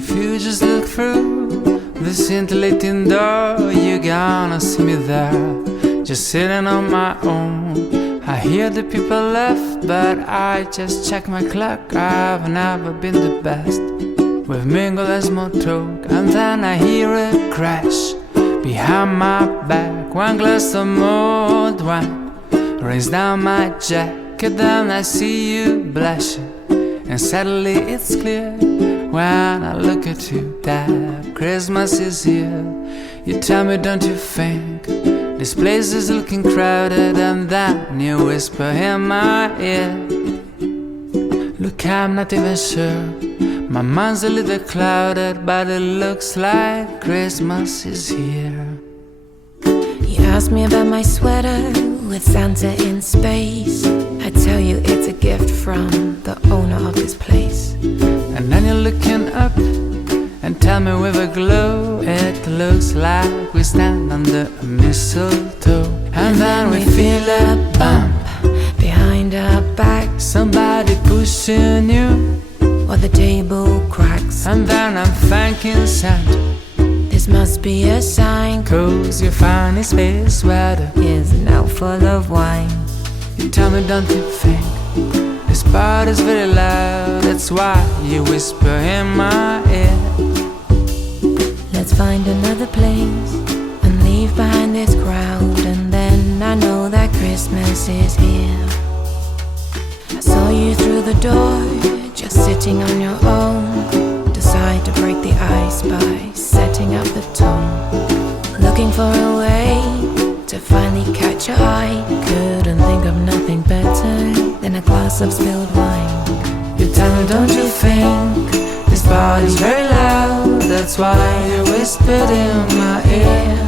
If you just look through the scintillating door, you're gonna see me there, just sitting on my own. I hear the people laugh, but I just check my clock. I've never been the best. We've mingled as more talk, and then I hear a crash behind my back. One glass of mulled wine rains down my jacket, then I see you blushing, and suddenly it's clear when I look at you that Christmas is here. You tell me, don't you think this place is looking crowded? And then you whisper in my ear, look, I'm not even sure. My mind's a little clouded, but it looks like Christmas is here. You ask me about my sweater with Santa in space. I tell you it's a gift from the owner of this place. And then you're looking up and tell me with a glow, it looks like we stand under a mistletoe. And then we feel a bump behind our back, somebody pushing you, or the table cracks. And then I'm thanking Santa, this must be a sign, 'cause your funny space sweater is now full of wine. You tell me, don't you think this party's very loud? That's why you whisper in my ear, let's find another place and leave behind this crowd. And then I know that Christmas is here. I saw you through the door, just sitting on your own. Decide to break the ice by setting up the tone, looking for a way to finally catch your eye. Couldn't think of nothing better than a glass of spilled wine. You tell me, don't you think this party's very loud? That's why you whispered in my ear,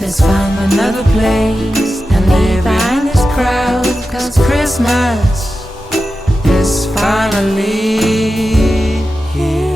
let's find another place and leave behind this crowd, 'cause Christmas is finally here.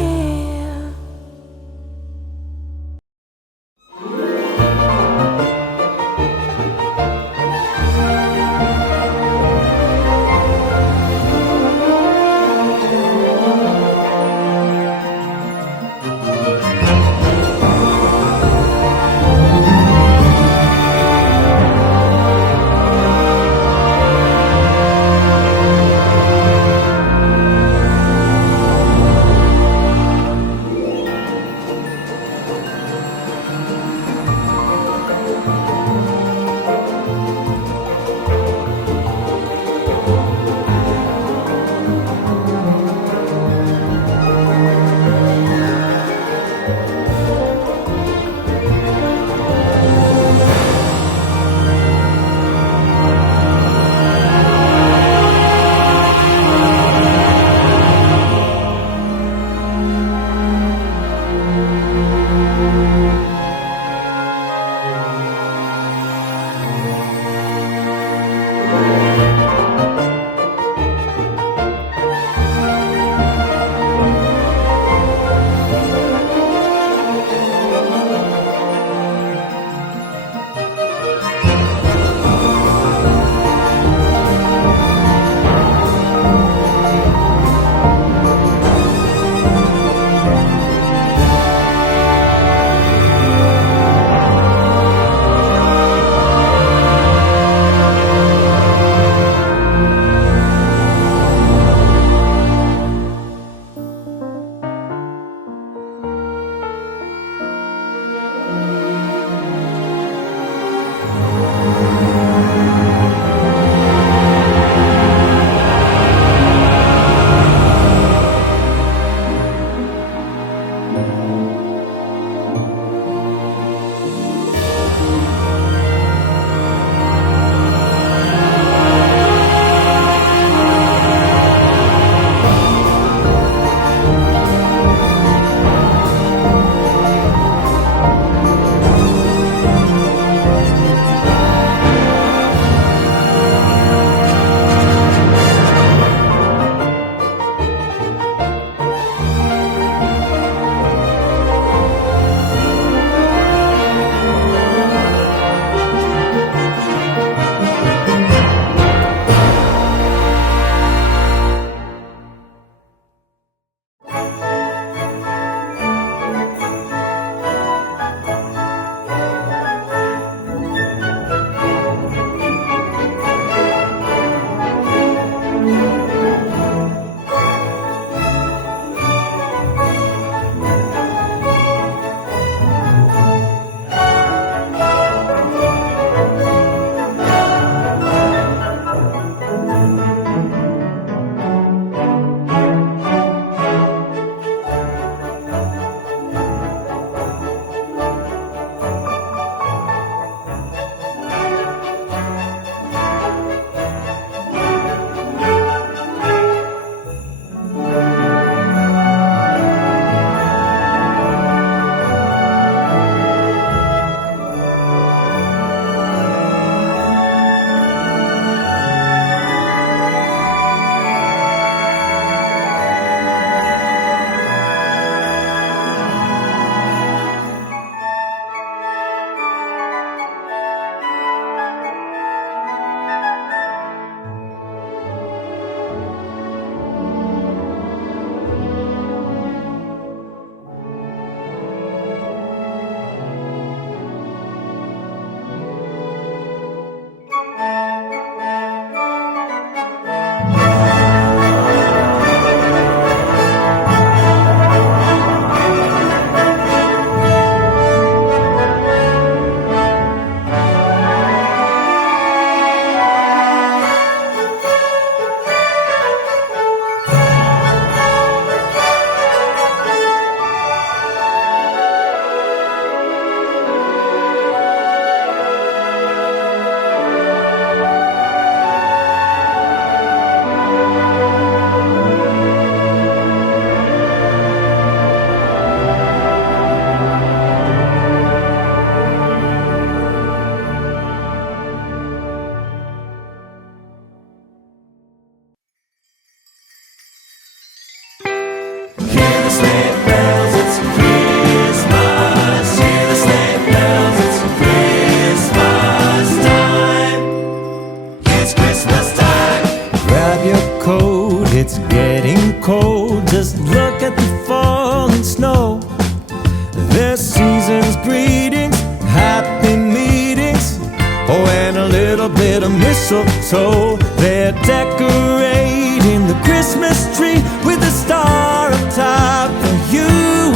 mistletoe. They're decorating the Christmas tree with a star up top for you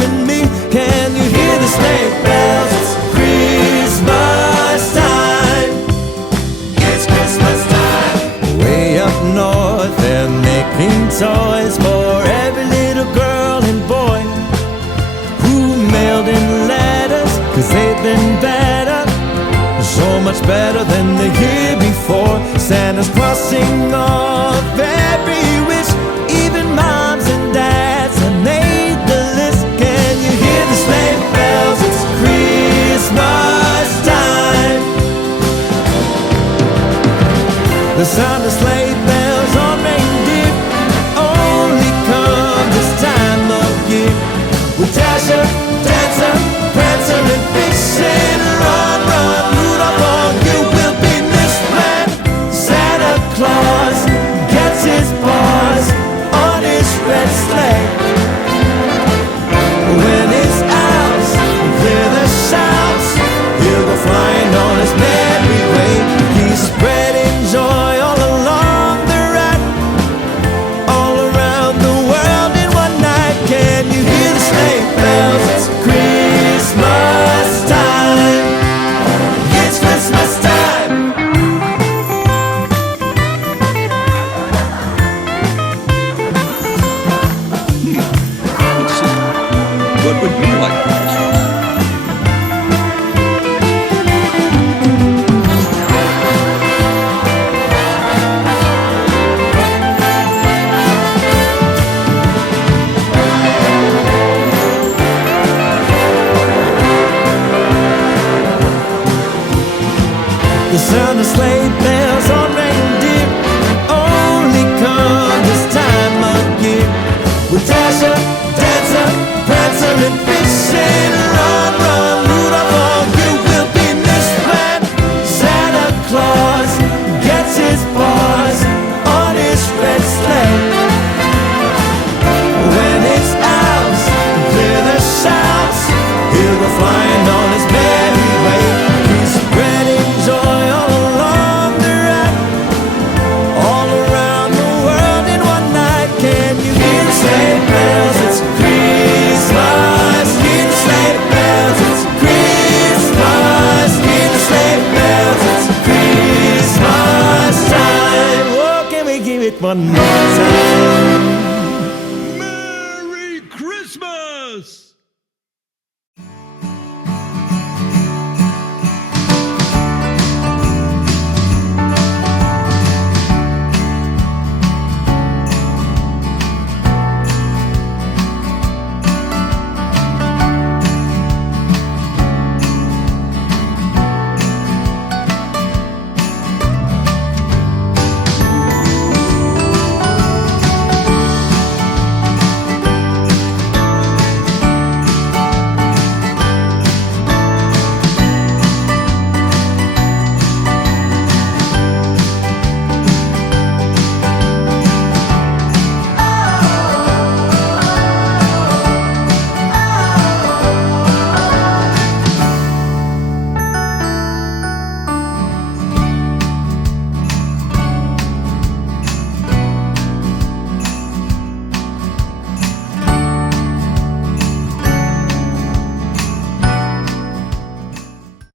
and me. Can you hear the sleigh bells? It's Christmas time. It's Christmas time. Way up north, they're making toys for every little girl and boy who mailed in letters, 'cause they've been better, so much better than the year before. Santa's crossing off every wish, even moms and dads have made the list. Can you hear the sleigh bells? It's Christmas time. The sound of sleigh bells on reindeer only come this time of year. With Dasher, Dancer, Prancer, and Vixen, run, run, Rudolph, or you will be misled. Santa Claus gets his paws on his red sleigh. When it's out, clear the shouts, he'll go flying on his merry way. He's spreading joy all along the ride, all around the world in one night. Can you hear the sleigh bells? It's Christmas time. It's Christmas time. What would you like for Christmas? The sound of sleigh bells